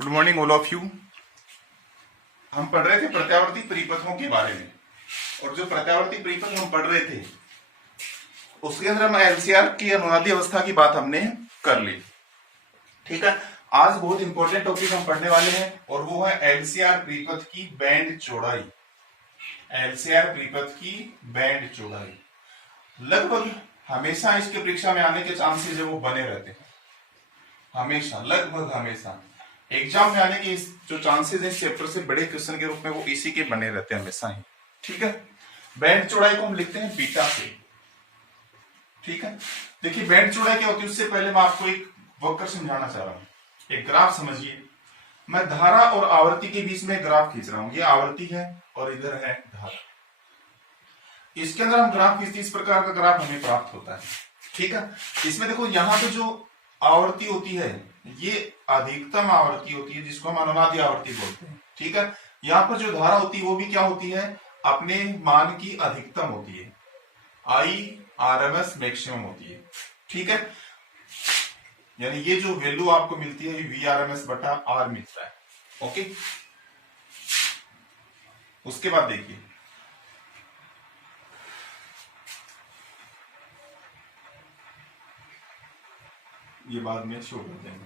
Good morning all of you. हम पढ़ रहे थे प्रत्यावर्ती परिपथों के बारे में, और जो प्रत्यावर्ती परिपथ हम पढ़ रहे थे उसके अंदर हम एलसीआर की अनुनादी अवस्था की बात हमने कर ली। ठीक है, आज बहुत इंपॉर्टेंट टॉपिक हम पढ़ने वाले हैं और वो है एलसीआर परिपथ की बैंड चौड़ाई। एलसीआर परिपथ की बैंड चौड़ाई लगभग हमेशा इसके परीक्षा में आने के चांसेस है वो बने रहते हैं, हमेशा, लगभग हमेशा एग्जाम में आने के जो चांसेस है इस चैप्टर से बड़े क्वेश्चन के रूप में वो इसी के बने रहते हैं हमेशा ही। ठीक है, बैंड चौड़ाई को हम लिखते हैं बीटा से। ठीक है, देखिए बैंड चौड़ाई क्या होती है उससे पहले मैं आपको एक वक्र समझाना चाह रहा हूं। एक ग्राफ समझिए, मैं धारा और आवर्ती के बीच में ग्राफ खींच रहा हूं। ये आवर्ती है और इधर है धारा। इसके अंदर हम ग्राफ खींचते इस प्रकार का ग्राफ हमें प्राप्त होता है। ठीक है, इसमें देखो यहाँ पे जो आवर्ती होती है ये अधिकतम आवर्ती होती है जिसको हम अनुनादी आवर्ती बोलते हैं। ठीक है, यहाँ पर जो धारा होती है वो भी क्या होती है, अपने मान की अधिकतम होती है, IRMS मैक्सिमम होती है। ठीक है, यानी ये जो वैल्यू आपको मिलती है VRMS बटा R मिलता है। ओके, उसके बाद देखिए ये बाद में शो कर देंगे।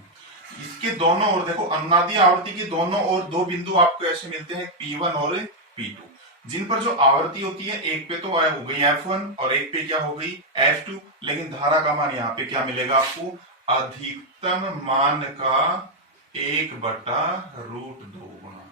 इसके दोनों ओर देखो, अनुनादी आवर्ती के दोनों ओर दो बिंदु आपको ऐसे मिलते हैं P1 और P2, जिन पर जो आवर्ती होती है एक पे तो हो गई F1 और एक पे क्या हो गई F2, लेकिन धारा का मान यहाँ पे क्या मिलेगा आपको, अधिकतम मान का 1/√2 गुना।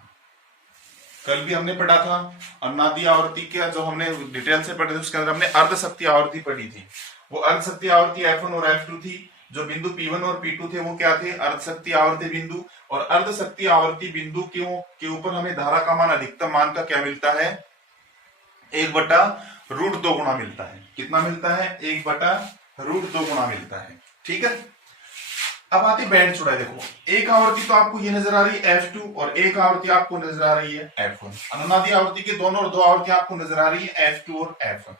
कल भी हमने पढ़ा था अनुनादी आवर्ती का, जो हमने डिटेल से पढ़े थे उसके अंदर हमने अर्ध शक्ति आवर्ती पढ़ी थी। वो अर्ध शक्ति आवर्ती F1 और F2 थी। जो बिंदु P1 और P2 थे वो क्या थे, अर्ध शक्ति आवर्ती बिंदु। और अर्ध शक्ति आवर्ती बिंदु के ऊपर हमें धारा का मान, अधिकतम मान का क्या मिलता है, 1/√2 गुना मिलता है। कितना मिलता है, 1/√2 गुना मिलता है। ठीक है, अब आती बैंड चौड़ाई। देखो एक आवर्ती तो आपको ये नजर आ रही है F2 और एक आवर्ती आपको नजर आ रही है F1। अनुनादी आवर्ती के दोनों और दो आवर्ती आपको नजर आ रही है F2 और F1।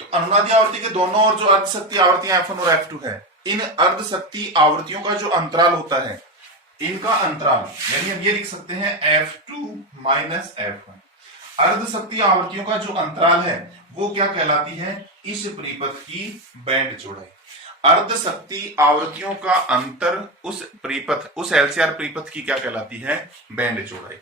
तो अनुनादी आवर्ती के दोनों और जो अर्ध शक्ति आवर्तियां F1 और F2 है, इन अर्ध शक्ति आवर्तियों का जो अंतराल होता है, इनका अंतराल, यानी हम ये लिख सकते हैं F2 माइनस F1। अर्ध शक्ति आवर्तियों का जो अंतराल है वो क्या कहलाती है, इस परिपथ की बैंड चौड़ाई। अर्ध शक्ति आवर्तियों का अंतर उस परिपथ, उस एलसीआर परिपथ की क्या कहलाती है, बैंड चौड़ाई।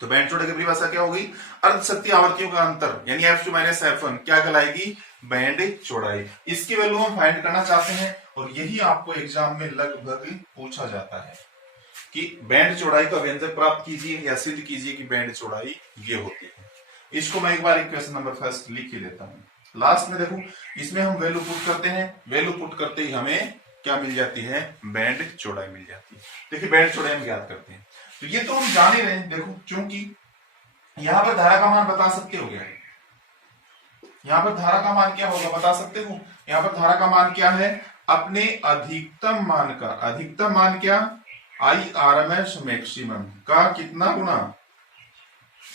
तो बैंड चौड़ाई की परिभाषा क्या होगी, अर्ध शक्ति आवर्तियों का अंतर यानी F2 माइनस F1 क्या कहलाएगी, बैंड चौड़ाई। इसकी वैल्यू हम फाइंड करना चाहते हैं और यही आपको एग्जाम में लगभग पूछा जाता है कि बैंड चौड़ाई का व्यंजक प्राप्त कीजिए या सिद्ध कीजिए कि बैंड चौड़ाई ये होती है। इसको मैं एक बार क्वेश्चन नंबर फर्स्ट लिख ही देता हूं। लास्ट में देखो इसमें हम वैल्यू पुट करते हैं, वैल्यू पुट करते ही हमें क्या मिल जाती है, बैंड चौड़ाई मिल जाती है। देखिए बैंड चौड़ाई हम ज्ञात करते हैं, तो ये तो हम जान ही रहे हैं। देखो चूंकि यहां पर धारा का मान बता सकते हो, गया यहां पर धारा का मान क्या होगा बता सकते हो, यहां पर धारा का मान क्या है, अपने अधिकतम मान का, अधिकतम मान क्या, IRMS मैक्सिमम का कितना गुना,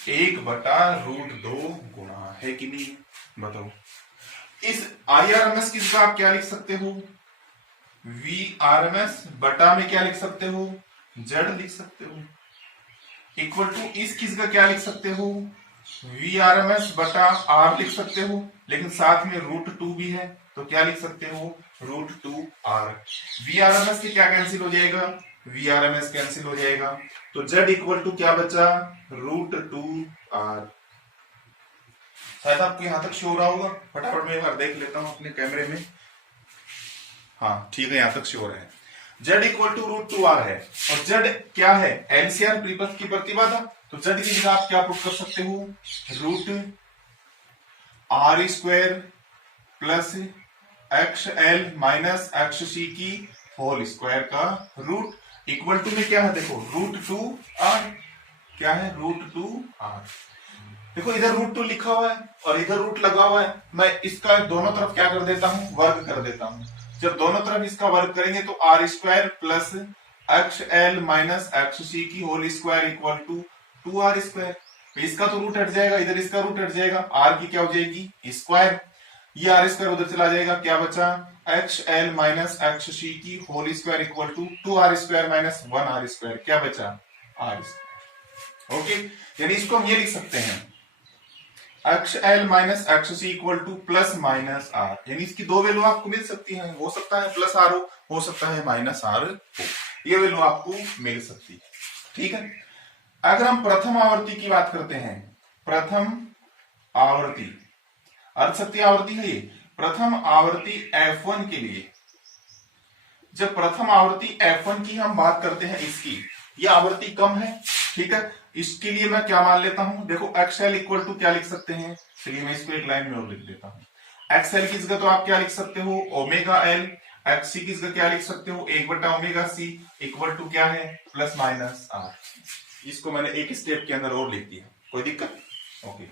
1/√2 गुना है कि नहीं, बताओ। इस IRMS किसका आप क्या लिख सकते हो, VRMS बटा में क्या लिख सकते हो, Z लिख सकते हो, इक्वल टू इस किसका क्या लिख सकते हो, VRMS बटा R लिख सकते हो, लेकिन साथ में √2 भी है तो क्या लिख सकते हो, √2R। VRMS के क्या कैंसिल हो जाएगा, VRMS कैंसिल हो जाएगा, तो Z इक्वल टू क्या बचा, √2R। शायद आपको यहां तक शो हो रहा होगा, फटाफट मैं एक बार देख लेता हूं अपने कैमरे में। हाँ ठीक है, यहां तक शो हो रहा है। Z इक्वल टू √2R है और Z क्या है, एलसीआर परिपथ की प्रतिबाधा। तो Z की जगह आप क्या पुट कर सकते हो, √R² plus XL minus XC की होल स्क्वायर का रूट इक्वल टू में क्या है, देखो √2R, क्या है, √2R। देखो इधर √2 लिखा हुआ है और इधर रूट लगा हुआ है, मैं इसका दोनों तरफ क्या कर देता हूं, वर्ग कर देता हूं। जब दोनों तरफ इसका वर्ग करेंगे तो R² plus XL minus XC की whole square equal to 2R²। तो इसका तो रूट हट जाएगा, इधर इसका रूट हट जाएगा, R की क्या हो जाएगी, स्क्वायर। ये आर स्क्वायर उधर चला जाएगा, क्या बचा X L minus X C की whole square equal to 2r² minus 1r², क्या बचा आर स्क्वायर। ओके, यानी इसको हम ये लिख सकते हैं X L minus X C equal to plus minus R, यानी इसकी दो वैल्यू आपको मिल सकती है, हो सकता है प्लस आर हो सकता है माइनस आर हो, ये वैल्यू आपको मिल सकती है। ठीक है, अगर हम प्रथम आवर्ती की बात करते हैं, प्रथम आवर्ती अर्ध शक्ति आवर्ती है ये, प्रथम आवर्ती F1 के लिए, जब प्रथम आवर्ती F1 की हम बात करते हैं, इसकी ये आवर्ती कम है। ठीक है, इसके लिए मैं क्या मान लेता हूं, देखो XL इक्वल टू क्या लिख सकते हैं, चलिए मैं इसको एक लाइन में और लिख देता हूं। XL की जगह तो आप क्या लिख सकते हो ओमेगा एल, XC की जगह क्या लिख सकते हो 1/ओमेगा C इक्वल टू क्या है प्लस माइनस आर। इसको मैंने एक स्टेप के अंदर और लिख दिया, कोई दिक्कत? ओके,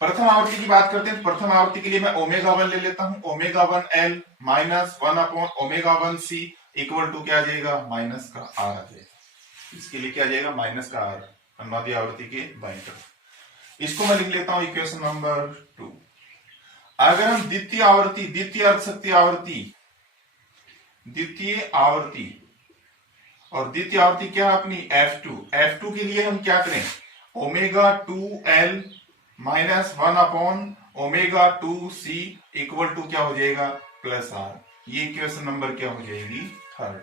प्रथम आवर्ती की बात करते हैं, प्रथम आवर्ती के लिए मैं ओमेगा 1 ले लेता हूं, ओमेगा 1 एल माइनस 1/ओमेगा 1 C इक्वल टू क्या आ जाएगा माइनस का आर आ जाएगा। इसके लिए क्या आ जाएगा माइनस का आर, अनुवादी आवर्ती के बाईं तरफ। इसको मैं लिख लेता हूं इक्वेशन नंबर 2। अगर हम द्वितीय आवर्ती, द्वितीय अर्धशक्ति आवर्ती, द्वितीय आवर्ती और द्वितीय आवर्ती क्या अपनी F2 के लिए हम क्या करें ओमेगा 2L माइनस 1/ओमेगा 2C इक्वल टू क्या हो जाएगा प्लस आर। ये इक्वेशन नंबर क्या हो जाएगी थर्ड।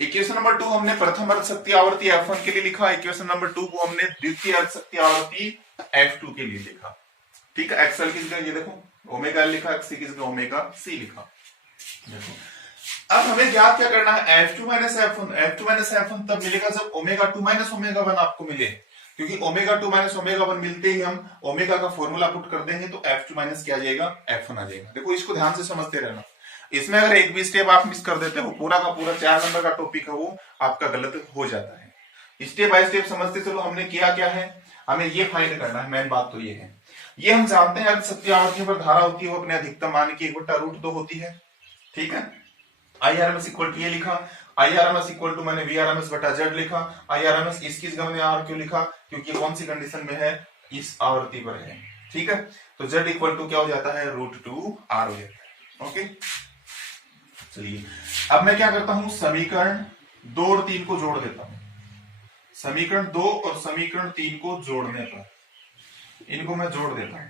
इक्वेशन नंबर 2 हमने प्रथम अर्धशक्ति आवर्ती F1 के लिए लिखा, इक्वेशन नंबर 2 को हमने द्वितीय अर्धशक्ति आवर्ती F2 के लिए लिखा। ठीक है, एक्सएल की जगह ये देखो ओमेगा लिखा, एक्सी की जगह ओमेगा सी लिखा। देखो अब हमें ज्ञात क्या करना है F2 minus F1, F2 minus F1 तब मिलेगा जब ओमेगा 2 माइनस ओमेगा 1 आपको मिले, क्योंकि ओमेगा 2 माइनस ओमेगा 1 मिलते ही हम ओमेगा का फॉर्मूला पुट कर देंगे तो F2 माइनस क्या आ जाएगा F1 आ जाएगा। देखो इसको ध्यान से समझते रहना, इसमें अगर एक भी स्टेप आप मिस कर देते हो पूरा का पूरा 4 नंबर का टॉपिक है वो आपका गलत हो जाता है। स्टेप बाय स्टेप समझते चलो। हमने किया क्या है, हमें ये फाइंड करना है, मेन बात तो ये है, ये हम जानते हैं अर्धशक्ति आवर्ती पर धारा होती है वो अपने अधिकतम मान की 1/√2 होती है। ठीक है, IRMS इक्वल टू ये लिखा, IRMS इक्वल टू मैंने VRMS बटा Z लिखा। IRMS इसकी जगह मैंने R क्यों लिखा, क्योंकि कौन सी कंडीशन में है इस आवर्ती पर है। ठीक है, तो Z इक्वल टू क्या हो जाता है √2R हो जाता है। ओके, चलिए अब मैं क्या करता हूं समीकरण 2 और 3 को जोड़ देता हूं। समीकरण 2 और समीकरण 3 को जोड़ने पर इनको मैं जोड़ देता हूं।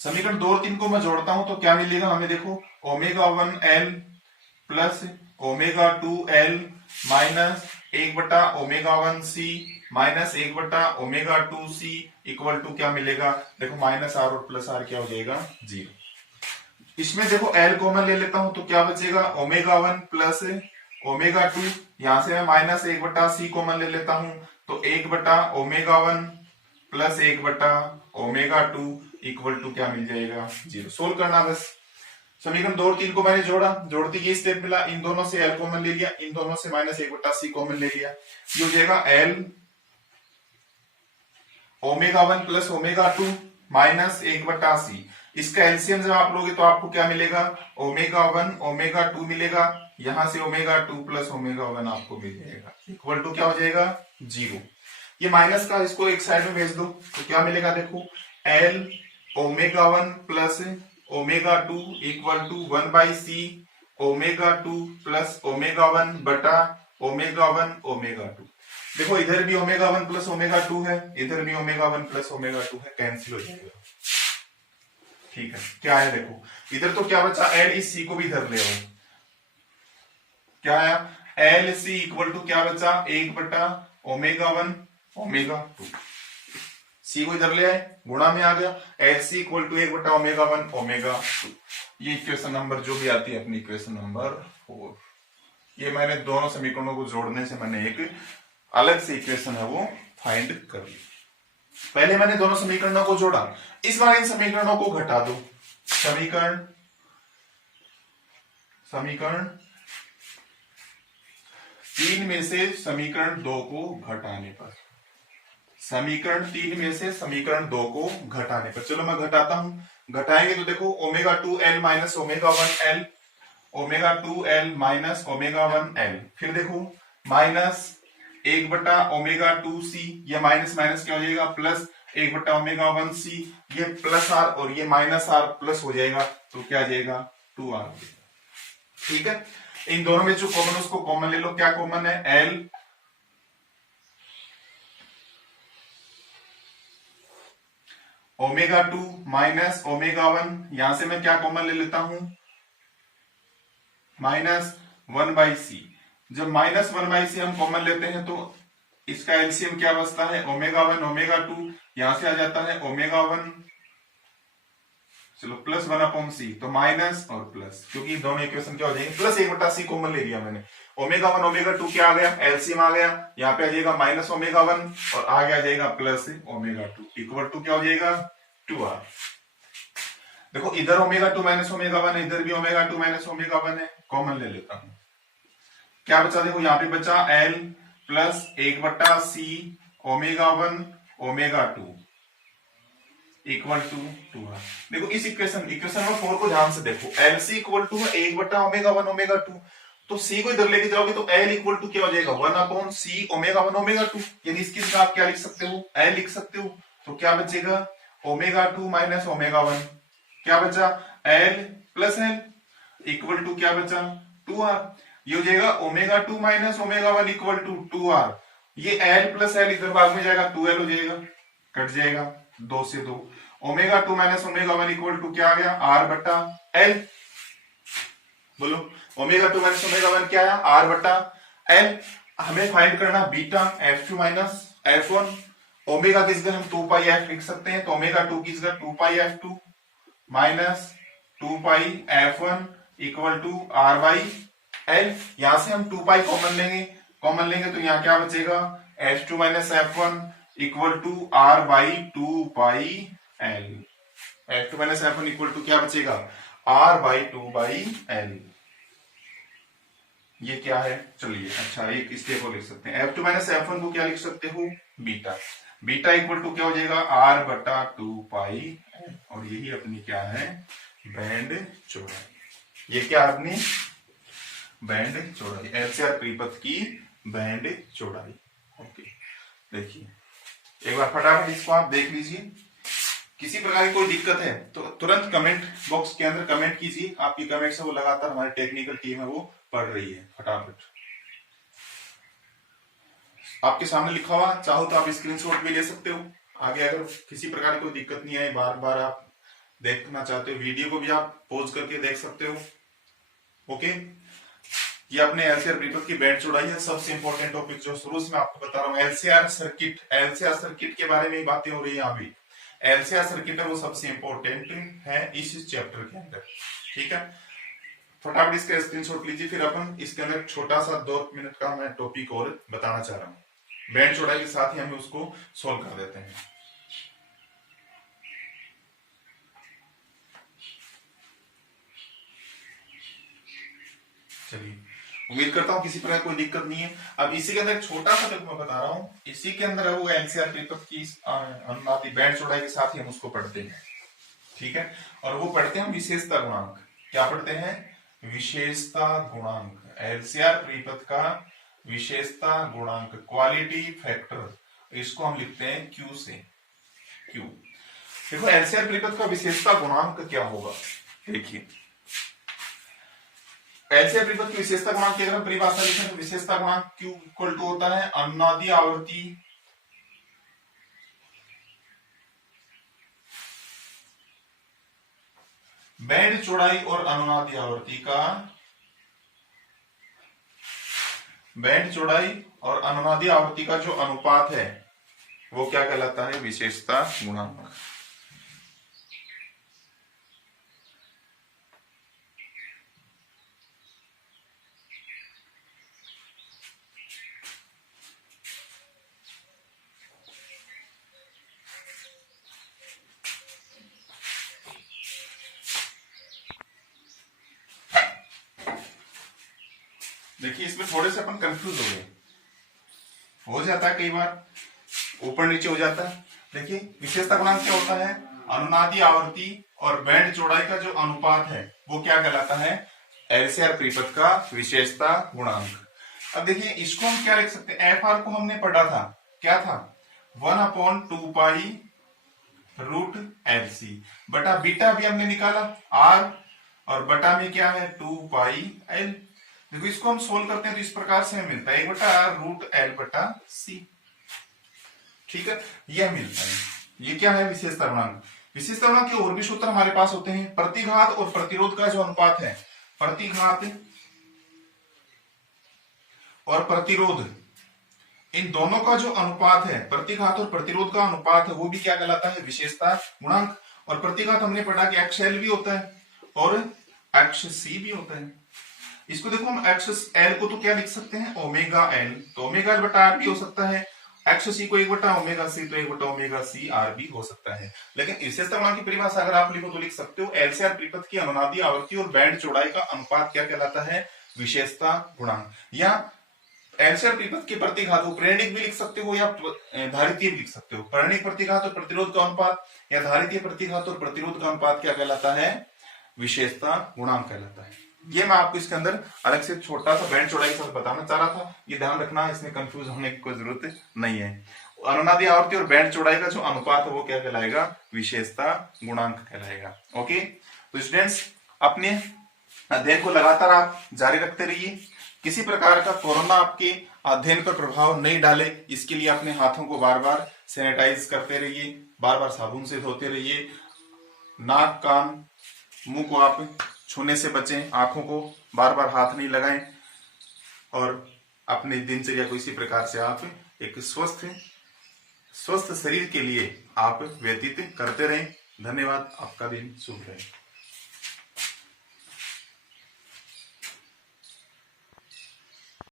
समीकरण 2 और 3 को मैं जोड़ता हूं तो क्या मिलेगा हमें, देखो omega 1L plus omega 2L minus 1/ओमेगा 1C माइनस 1/ओमेगा 2C इक्वल टू क्या मिलेगा, देखो माइनस आर और प्लस आर क्या हो जाएगा 0। इसमें देखो L कॉमन ले लेता हूं तो क्या बचेगा ओमेगा 1 प्लस ओमेगा 2, यहां से मैं माइनस 1/C कॉमन ले लेता हूं तो 1/ओमेगा 1 प्लस 1/ओमेगा 2 इक्वल टू क्या मिल जाएगा 0। सोल्व करना बस। समीकरण 2 और 3 को मैंने जोड़ा, जोड़ते ये स्टेप मिला, इन दोनों से L कॉमन ले लिया, इन दोनों से माइनस 1/C कॉमन ले लिया, ये हो जाएगा L omega 1 plus omega 2 minus 1/C। इसका एलसीएम जब आप लोगे तो आपको क्या मिलेगा ओमेगा 1 ओमेगा 2 मिलेगा, यहां से ओमेगा 2 प्लस ओमेगा 1 आपको मिल जाएगा इक्वल टू क्या हो जाएगा 0। ये माइनस का इसको एक साइड में भेज दो तो क्या मिलेगा, देखो L omega 1 plus omega 2 equal to 1/C omega 2 plus omega 1 बटा ओमेगा 1 ओमेगा 2। देखो इधर भी ओमेगा 1 प्लस ओमेगा 2 है, इधर भी ओमेगा 1 प्लस ओमेगा 2 है, कैंसिल हो जाएगा। ठीक है, क्या है देखो इधर तो क्या बचा L इस C को भी इधर ले आओ, क्या आया LC इक्वल टू क्या बचा 1/ओमेगा 1 ओमेगा 2, C को इधर ले आए गुणा में आ गया, LC इक्वल टू 1/ओमेगा 1 ओमेगा 2। ये इक्वेशन नंबर जो भी आती है अपनी इक्वेशन नंबर 4। ये मैंने दोनों समीकरणों को जोड़ने से मैंने एक अलग से इक्वेशन है वो फाइंड कर ली। पहले मैंने दोनों समीकरणों को जोड़ा, इस बार इन समीकरणों को घटा दो। समीकरण 3 में से समीकरण 2 को घटाने पर, समीकरण 3 में से समीकरण 2 को घटाने पर, चलो मैं घटाता हूं। घटाएंगे तो देखो omega 2L minus omega 1L, omega 2L minus omega 1L, फिर देखो माइनस 1/ओमेगा 2C, यह माइनस माइनस क्या हो जाएगा प्लस 1/ω1c, ये प्लस आर और ये माइनस आर प्लस हो जाएगा, तो क्या आ जाएगा 2r। ठीक है, इन दोनों में जो कॉमन उसको कॉमन ले लो, क्या कॉमन है L ω2 माइनस ω1, यहां से मैं क्या कॉमन ले लेता हूं -1/c। जब -1/c हम कॉमन लेते हैं तो इसका एलसीएम क्या बचता है ω1 ω2, यहां से आ जाता है ω1 चलो +1/c, तो माइनस और प्लस, क्योंकि दोनों इक्वेशन क्या हो जाएंगे +1/c कॉमन ले लिया मैंने। ω1 ω2 क्या आ गया एलसीएम आ गया, यहाँ पे आ जाएगा -ω1 और आगे आ जाएगा +ω2 इक्वल टू क्या हो जाएगा 2r। देखो इधर ω2 -ω1 है, इधर भी ω2 -ω1 है, कॉमन ले लेता हूं, क्या बचा देखो यहाँ पे बचा L plus 1/c ω1 ω2 equal to 2r। देखो इस इक्वेशन नंबर 4 को ध्यान से देखो, LC इक्वल टू 1/ω1 ω2, तो C को इधर लेके जाओगे तो L इक्वल टू क्या हो जाएगा 1/c ω1 ω2, यानी इसकी जगह आप क्या लिख सकते हो L लिख सकते हो, तो क्या बचेगा ω2 माइनस ω1, क्या बचा L plus L equal to क्या बचा 2r, ये हो जाएगा ω2 माइनस ω1 इक्वल टू 2r, ये L प्लस L इधर भाग में जाएगा 2L हो जाएगा, कट जाएगा 2 से 2, ω2 माइनस ω1 इक्वल टू क्या आ गया R/L, बोलो ω2 माइनस ω1 क्या आया R/L। हमें फाइंड करना beta f2 minus f1, omega की जगह हम 2πf लिख सकते हैं, तो ω2 की जगह 2πf2 minus 2πf1 equal to R/L। यहां से हम 2π कॉमन लेंगे तो यहाँ क्या बचेगा f2 minus f1 equal to R/2πL, f2 minus f1 equal to क्या बचेगा R/2πL। ये क्या है चलिए अच्छा एक स्टेप को लिख सकते हैं, f2 माइनस f1 को क्या लिख सकते हो बीटा इक्वल टू क्या हो जाएगा R/2πL, और यही अपनी क्या है बैंड चौड़ाई, ये क्या अपनी बैंड चौड़ाई LCR परिपथ की बैंड चौड़ाई। ओके देखिए एक बार फटाफट इसको आप देख लीजिए, किसी प्रकार की कोई दिक्कत है तो तुरंत कमेंट बॉक्स के अंदर कमेंट कीजिए, आपकी कमेंट से वो लगातार हमारी टेक्निकल टीम है वो पढ़ रही है। फटाफट आपके सामने लिखा हुआ, चाहो तो आप स्क्रीनशॉट भी ले सकते हो, आगे अगर किसी प्रकार की कोई दिक्कत नहीं आई, बार बार आप देखना चाहते हो वीडियो को भी आप पॉज करके देख सकते हो। ओके ये अपने एलसीआर परिपथ की बैंड चौड़ाई है, सबसे इंपॉर्टेंट टॉपिक जो शुरू से मैं आपको बता रहा हूँ एलसीआर सर्किट के बारे में बातें हो रही है, यहाँ भी एलसीआर सर्किट है वो सबसे इंपॉर्टेंट है इस चैप्टर के अंदर। ठीक है फटाफट इसका स्क्रीनशॉट लीजिए, फिर अपन इसके अंदर छोटा सा 2 मिनट का मैं टॉपिक और बताना चाह रहा हूँ, बैंड चौड़ाई के साथ ही हम उसको सोल्व कर देते हैं। चलिए उम्मीद करता हूं किसी प्रकार कोई दिक्कत नहीं है। अब इसी के अंदर छोटा सा जो मैं बता रहा हूं, इसी के अंदर है वो एलसीआर परिपथ की अनुनादी बैंड चौड़ाई के साथ ही हम उसको पढ़ते हैं। ठीक है और वो पढ़ते हैं विशेषता गुणांक, क्या पढ़ते हैं विशेषता गुणांक, एलसीआर परिपथ का विशेषता गुणांक क्वालिटी फैक्टर, इसको हम लिखते हैं Q से। Q देखो एलसीआर परिपथ का विशेषता गुणांक क्या होगा, देखिए एलसीआर परिपथ की विशेषता गुणांक की अगर हम परिभाषा लिखें तो विशेषता गुणांक Q इक्वल टू होता है अनुनादी आवर्ती बैंड चौड़ाई और अनुनादी आवर्ती का बैंड चौड़ाई और अनुनादी आवर्ती का जो अनुपात है वो क्या कहलाता है विशेषता गुणांक। देखिए इसमें थोड़े से अपन कंफ्यूज हो जाता है, कई बार ऊपर नीचे हो जाता है। देखिए विशेषता गुणांक क्या होता है अनुनादी आवर्ती और बैंड चौड़ाई का जो अनुपात है वो क्या कहलाता है एलसीआर परिपथ का विशेषता गुणांक। अब देखिए इसको हम क्या लिख सकते हैं, एफ आर को हमने पढ़ा था क्या था 1/2π रूट एल सी बटा बीटा भी हमने निकाला आर और बटा में क्या है 2 पाई एल। देखो इसको हम सोल्व करते हैं तो इस प्रकार से हमें मिलता है 1 बटा आर रूट एल बटा सी। ठीक है, यह मिलता है। ये क्या है विशेषता गुणांक। विशेषता गुणांक के और भी सूत्र हमारे पास होते हैं। प्रतिघात और प्रतिरोध का जो अनुपात है, प्रतिघात और प्रतिरोध, इन दोनों का जो अनुपात है, प्रतिघात और प्रतिरोध का अनुपात है, वो भी क्या कहलाता है विशेषता गुणांक। और प्रतिघात हमने पढ़ा कि एक्स एल भी होता है और एक्स सी भी होता है। इसको देखो हम एक्स एल को तो क्या लिख सकते हैं ओमेगा एल, तो ओमेगा एल बटा आर भी हो सकता है। एक्स सी को 1 बटा ओमेगा सी तो 1 बटा ओमेगा सी आर भी हो सकता है। लेकिन विशेषता गुणांक की परिभाषा अगर आप लिखो तो लिख सकते हो एल से आर परिपथ की अनुनादी आवृत्ति और बैंड चौड़ाई का अनुपात क्या कहलाता है विशेषता गुणांक। या एल से आर परिपथ के प्रतिघात को प्रेरणिक भी लिख सकते हो या धारितीय भी लिख सकते हो। प्रेरणिक प्रतिघात और प्रतिरोध का अनुपात या धारितीय प्रतिघात और प्रतिरोध का अनुपात क्या कहलाता है विशेषता गुणांक कहलाता है। ये मैं आपको इसके अंदर अलग से छोटा सा बैंड चौड़ाई के साथ बताना चाह रहा था। ये ध्यान रखना, इसमें कंफ्यूज होने की कोई जरूरत नहीं है। अनुनादी आवर्ती और बैंड चौड़ाई का जो अनुपात है वो क्या कहलाएगा विशेषता गुणांक कहलाएगा। ओके, तो स्टूडेंट्स अपने अध्ययन को लगातार आप जारी रखते रहिए। किसी प्रकार का कोरोना आपके अध्ययन पर प्रभाव नहीं डाले, इसके लिए अपने हाथों को बार बार सैनिटाइज करते रहिए, बार बार साबुन से धोते रहिए। नाक कान मुंह को आप छूने से बचें, आंखों को बार बार हाथ नहीं लगाएं और अपने दिनचर्या को इसी प्रकार से आप एक स्वस्थ शरीर के लिए आप व्यतीत करते रहें। धन्यवाद, आपका दिन शुभ रहे।